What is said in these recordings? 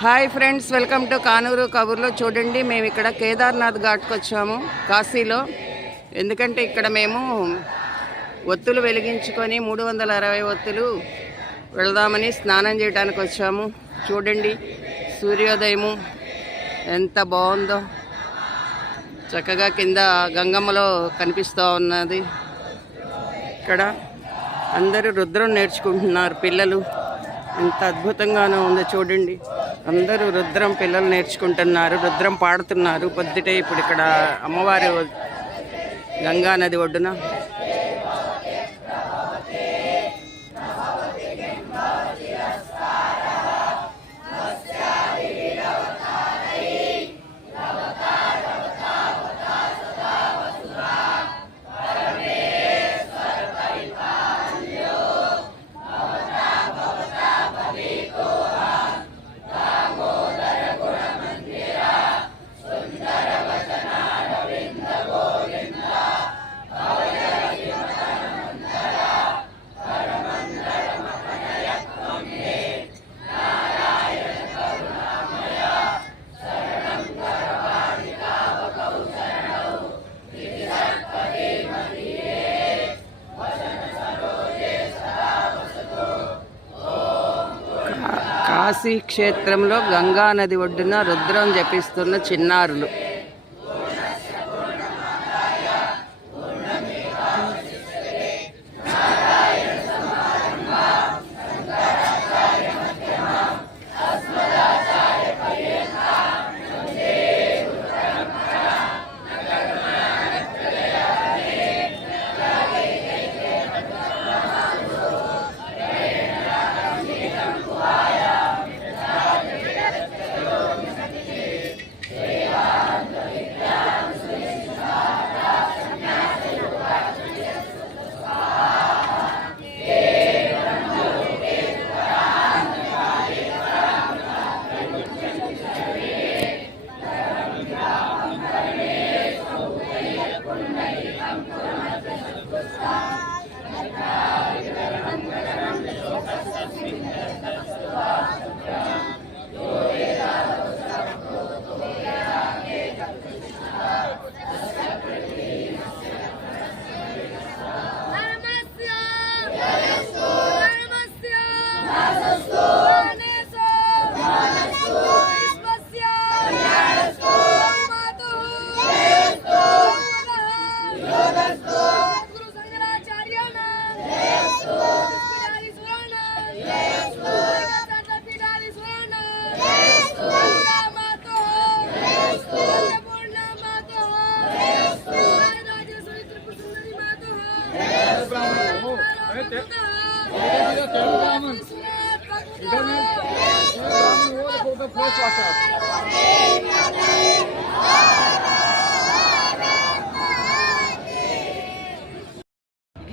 Hi friends welcome to Kanuru కబుర్లో. చూడండి మేము ఇక్కడ కేదార్నాథ్ ఘాట్కి వచ్చాము కాశీలో. ఎందుకంటే ఇక్కడ మేము ఒత్తులు వెలిగించుకొని మూడు వందల అరవై ఒత్తులు వెళదామని స్నానం చేయడానికి వచ్చాము. చూడండి సూర్యోదయము ఎంత బాగుందో. చక్కగా కింద గంగమ్మలో కనిపిస్తూ ఉన్నది. ఇక్కడ అందరూ రుద్రం నేర్చుకుంటున్నారు పిల్లలు. ఎంత అద్భుతంగానో ఉందో చూడండి. అందరూ రుద్రం పిల్లలు నేర్చుకుంటున్నారు రుద్రం పాడుతున్నారు. పొద్దుటే ఇప్పుడు ఇక్కడ అమ్మవారి గంగా నది ఒడ్డున కాశీక్షేత్రంలో గంగానది క్షేత్రంలో గంగా నది ఒడ్డున రుద్రం జపిస్తున్న చిన్నారులు.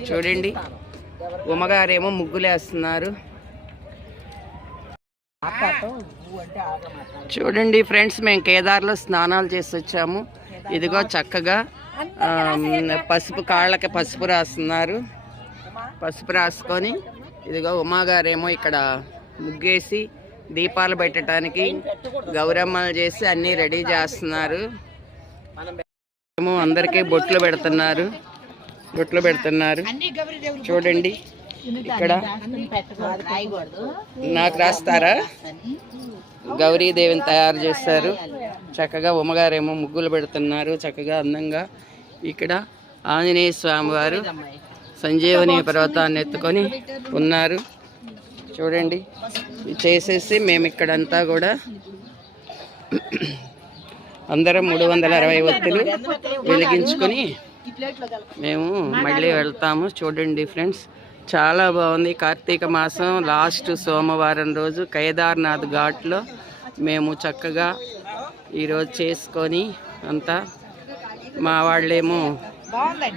చూడండి. ఉమ్మగారేమో ముగ్గులేస్తున్నారు. చూడండి ఫ్రెండ్స్ మేము కేదార్లో స్నానాలు చేసి వచ్చాము ఇదిగో చక్కగా పసుపు కాళ్ళకి పసుపు రాస్తున్నారు. పసుపు రాసుకొని ఇదిగో ఉమాగారేమో ఇక్కడ ముగ్గేసి దీపాలు పెట్టడానికి గౌరమ్మలు చేసి అన్నీ రెడీ చేస్తున్నారు. ఏమో అందరికీ బొట్లు పెడుతున్నారు. బొట్లు పెడుతున్నారు. చూడండి ఇక్కడ. నాకు రాస్తారా? గౌరీదేవిని తయారు చేస్తారు చక్కగా ఉమ్మగారేమో ముగ్గులు పెడుతున్నారు. చక్కగా అందంగా. ఇక్కడ ఆంజనేయ స్వామి వారు సంజీవని పర్వతాన్ని ఎత్తుకొని ఉన్నారు. చూడండి. చేసేసి మేము ఇక్కడంతా కూడా అందరం మూడు వందల అరవై ఒత్తులు వెలిగించుకొని మేము మళ్ళీ వెళ్తాము. చూడండి ఫ్రెండ్స్. చాలా బాగుంది. కార్తీక మాసం లాస్ట్ సోమవారం రోజు కేదార్నాథ్ ఘాట్లో మేము చక్కగా ఈరోజు చేసుకొని అంతా మా వాళ్ళేమో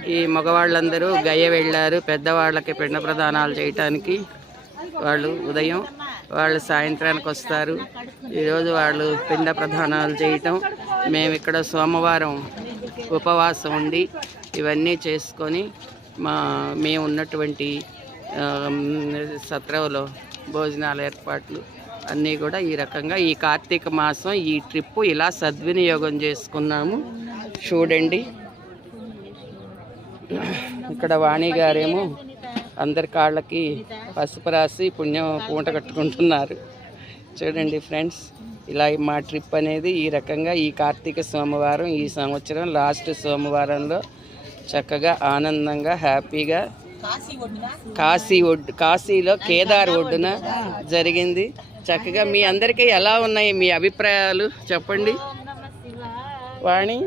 ఈ మగవాళ్ళందరూ గయ్య వెళ్ళారు. పెద్దవాళ్ళకి పిండ ప్రదానాలు చేయటానికి వాళ్ళు ఉదయం వాళ్ళు సాయంత్రానికి వస్తారు. ఈరోజు వాళ్ళు పిండ ప్రధానాలు చేయటం. మేము ఇక్కడ సోమవారం ఉపవాసం ఉండి ఇవన్నీ చేసుకొని మా మేము ఉన్నటువంటి ఆ, సత్రంలో భోజనాల ఏర్పాట్లు అన్నీ కూడా ఈ రకంగా. ఈ కార్తీక మాసం ఈ ట్రిప్పు ఇలా సద్వినియోగం చేసుకున్నాము. చూడండి. ఇక్కడ వాణి గారేమో అందరి కాళ్ళకి పసుపు రాసి పుణ్యం పూట కట్టుకుంటున్నారు. చూడండి ఫ్రెండ్స్ ఇలా మా ట్రిప్ అనేది ఈ రకంగా ఈ కార్తీక సోమవారం ఈ సంవత్సరం లాస్ట్ సోమవారంలో చక్కగా ఆనందంగా హ్యాపీగా కాశీ ఒడ్డు కాశీలో కేదార్ ఒడ్డున జరిగింది. చక్కగా మీ అందరికీ ఎలా ఉన్నాయి మీ అభిప్రాయాలు చెప్పండి. వాణి?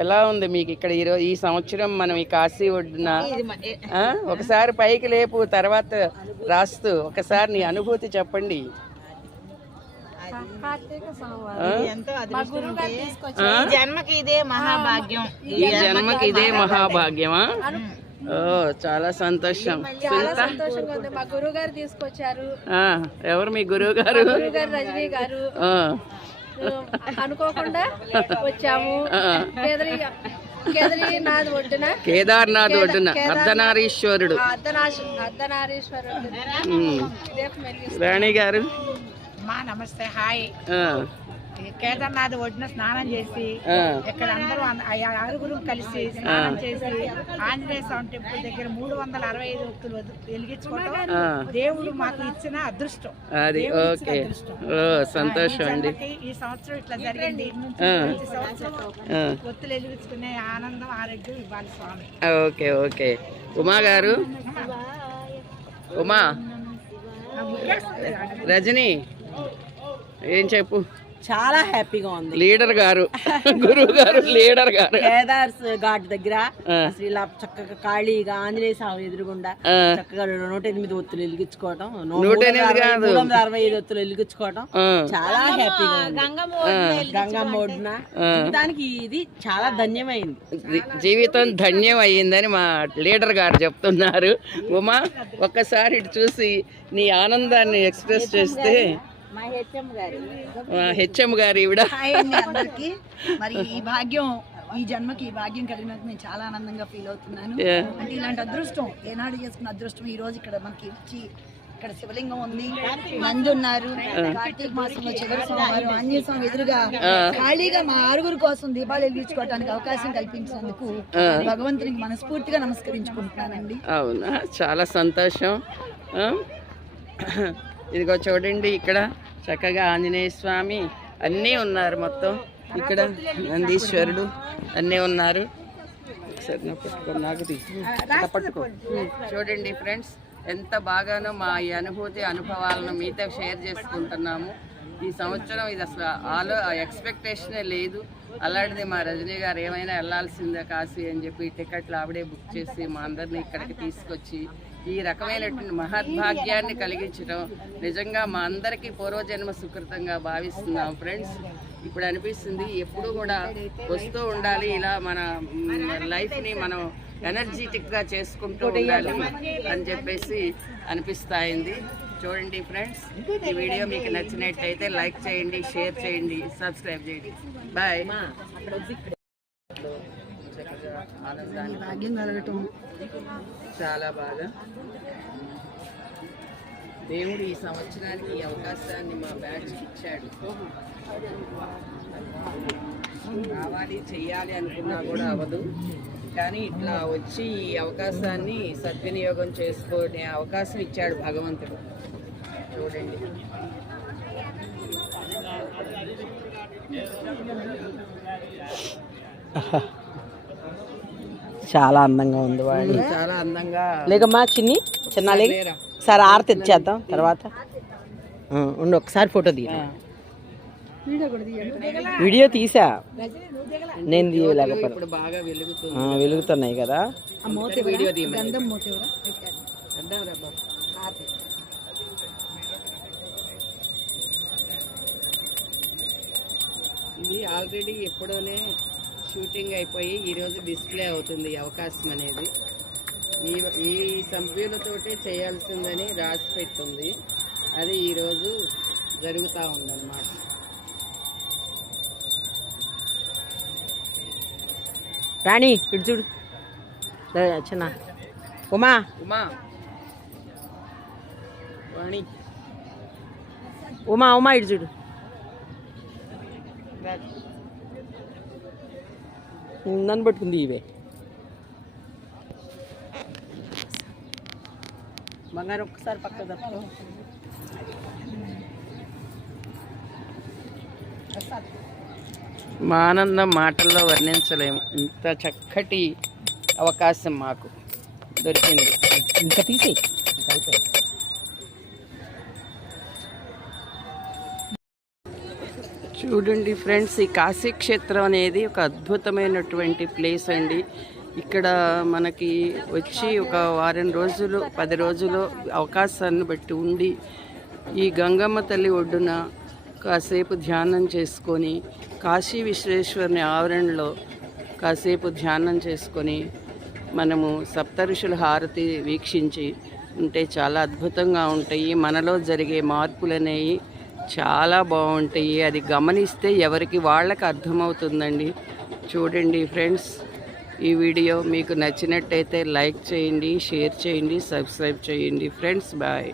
ఎలా ఉంది మీకు ఇక్కడ ఈరోజు ఈ సంవత్సరం మనం ఈ కాశీ ఒడ్డున? ఆ? ఒకసారి పైకి లేపు తర్వాత రాస్తూ ఒకసారి నీ అనుభూతి చెప్పండి? జన్మకి ఇదే మహాభాగ్యం. ఈ జన్మకి ఇదే మహాభాగ్యమా? ఓ చాలా సంతోషం. సునీత? సంతోషంగా ఉంది. మా గురువు గారు తీసుకొచ్చారు. ఆ, ఎవరు మీ గురువు గారు? గురువు గారు రజనీ గారు. ఆ, అనుకోకుండా వచ్చాము. కేదరీనాథ్ ఒడ్డున అర్ధనారీశ్వరుడు. రాణి గారు. మా నమస్తే హాయ్. కేదార్నాథ్ ఒడ్డున స్నానం చేసి ఇక్కడ అందరూ ఆరుగురు కలిసి స్నానం చేసి ఆంజనేయ స్వామి టెంపుల్ దగ్గర మూడు వందల అరవై ఐదు ఒత్తులు వద్దు- వెలిగించుకోవడం. దేవుడు మాకు ఇచ్చిన అదృష్టం. అది ఓకే. సంతోషం అండి. ఈ సంవత్సరం ఇట్లా జరిగింది. ఒత్తులు వెలిగించుకునే ఆనందం ఆరోగ్యం ఇవ్వాలి స్వామి. Okay okay. ఉమా గారు? ఉమా? రజని ఏం చెప్పు? చాలా హ్యాపీగా ఉంది. లీడర్ గారు. గురువు గారు లీడర్ గారు. కేదార్స్ ఘాట్ దగ్గర. అసలు ఇలా చక్కగా ఖాళీగా ఆంజనేయ స్వామి ఎదురుగుండా చక్కగా నూట ఎనిమిది ఒత్తులు వెలిగించుకోవటం నూట ఎనిమిది అరవై ఐదు ఒత్తులు వెలిగించుకోవటం చాలా హ్యాపీగా ఉంది. గంగమ్మ ఒడ్డున దానికి ఇది చాలా ధన్యమైంది. జీవితం ధన్యం అయ్యిందని మా లీడర్ గారు చెప్తున్నారు. ఉమా ఒక్కసారి ఇటు చూసి నీ ఆనందాన్ని ఎక్స్ప్రెస్ చేస్తే హెచ్ఎం గారి. ఈవిడ. అందరికి. మరి ఈ భాగ్యం ఈ జన్మకి ఈ భాగ్యం కలిగినందుకు నేను చాలా ఆనందంగా ఫీల్ అవుతున్నాను. అంటే ఇలాంటి అదృష్టం ఏనాడు చేసుకున్న అదృష్టం ఈ రోజు ఇక్కడ మనకి ఇచ్చి ఇక్కడ శివలింగం ఉంది. నంది ఉన్నారు. కార్తీక మాసంలో చివరి సోమవారం ఆంజనేయ స్వామి ఎదురుగా ఖాళీగా మా ఆరుగురు కోసం దీపాలు వెలిగించుకోవడానికి అవకాశం కల్పించినందుకు భగవంతునికి మనస్ఫూర్తిగా నమస్కరించుకుంటున్నానండి. అవునా? చాలా సంతోషం? ఇదిగో చూడండి ఇక్కడ చక్కగా ఆంజనేయ స్వామి అన్నీ ఉన్నారు మొత్తం. ఇక్కడ నందీశ్వరుడు అన్నీ ఉన్నారు. ఒకసారి నా పట్టుకో నాకు పట్టుకో. చూడండి ఫ్రెండ్స్ ఎంత బాగానో మా ఈ అనుభూతి అనుభవాలను మీతో షేర్ చేసుకుంటున్నాము. ఈ సంవత్సరం ఇది అసలు ఆలో ఎక్స్పెక్టేషనే లేదు. అలాంటిది మా రజనీ గారు ఏమైనా వెళ్ళాల్సిందే కాశీ అని చెప్పి టికెట్లు ఆవిడే బుక్ చేసి మా అందరిని ఇక్కడికి తీసుకొచ్చి ఈ రకమైనటువంటి మహద్భాగ్యాన్ని కలిగించడం నిజంగా మా అందరికీ పూర్వజన్మ సుకృతంగా భావిస్తున్నాం ఫ్రెండ్స్. ఇప్పుడు అనిపిస్తుంది ఎప్పుడు కూడా వస్తూ ఉండాలి ఇలా మన లైఫ్ని మనం ఎనర్జెటిక్గా చేసుకుంటూ ఉండాలి అని చెప్పేసి అనిపిస్తాయింది. చూడండి ఫ్రెండ్స్ ఈ వీడియో మీకు నచ్చినట్టయితే లైక్ చేయండి షేర్ చేయండి సబ్స్క్రైబ్ చేయండి. బాయ్. భాగ్యం కలగటం. చాలా బాగా. దేవుడు ఈ సంవత్సరానికి ఈ అవకాశాన్ని మా బ్యాచ్ ఇచ్చాడు. రావాలి చెయ్యాలి అనుకున్నా కూడా అవ్వదు. కానీ ఇట్లా వచ్చి ఈ అవకాశాన్ని సద్వినియోగం చేసుకునే అవకాశం ఇచ్చాడు భగవంతుడు. చూడండి. చాలా అందంగా ఉంది వాడి. చాలా అందంగా లేకమ్మా చిన్ని చిన్న లేక లేరా. ఒకసారి ఆరతి ఇచ్చేద్దాం తర్వాత. ఉండు ఒకసారి ఫోటో తీయ వీడియో తీసా. నేను తీయలేకపోతే వెలుగుతున్నాయి కదా. ఇది ఆల్రెడీ ఎప్పుడోనే షూటింగ్ అయిపోయి ఈరోజు డిస్ప్లే అవుతుంది అవకాశం అనేది. ఈ ఈ సభ్యులతోటే చేయాల్సిందని రాసి పెట్టుంది. అది ఈరోజు జరుగుతూ ఉందన్నమాట. రాణి ఇటు చూడు. చిన్న. ఉమా. ఉమా. వాణి ఉమా ఉమా ఇటు చూడు. నన్ను పట్టుకుంది ఇవే బంగారం ఒక్కసారి పక్క తప్పు. మా ఆనందం మాటల్లో వర్ణించలేము. ఇంత చక్కటి అవకాశం మాకు దొరికింది. ఇంకా తీసేయి. చూడండి ఫ్రెండ్స్ ఈ కాశీ క్షేత్రం అనేది ఒక అద్భుతమైనటువంటి ప్లేస్ అండి. ఇక్కడ మనకి వచ్చి ఒక వారం రోజులు పది రోజులు అవకాశాన్ని బట్టి ఉండి ఈ గంగమ్మ తల్లి ఒడ్డున కాసేపు ధ్యానం చేసుకొని కాశీ విశ్వేశ్వరుని ఆవరణలో కాసేపు ధ్యానం చేసుకొని మనము సప్తఋషుల హారతి వీక్షించి ఉంటే చాలా అద్భుతంగా ఉంటాయి. మనలో జరిగే మార్పులు అనేవి చాలా బాగుంటాయి. అది గమనిస్తే ఎవరికి వాళ్ళకి అర్థమవుతుందండి. చూడండి ఫ్రెండ్స్ ఈ వీడియో మీకు నచ్చినట్టయితే లైక్ చేయండి షేర్ చేయండి సబ్స్క్రైబ్ చేయండి. Friends bye.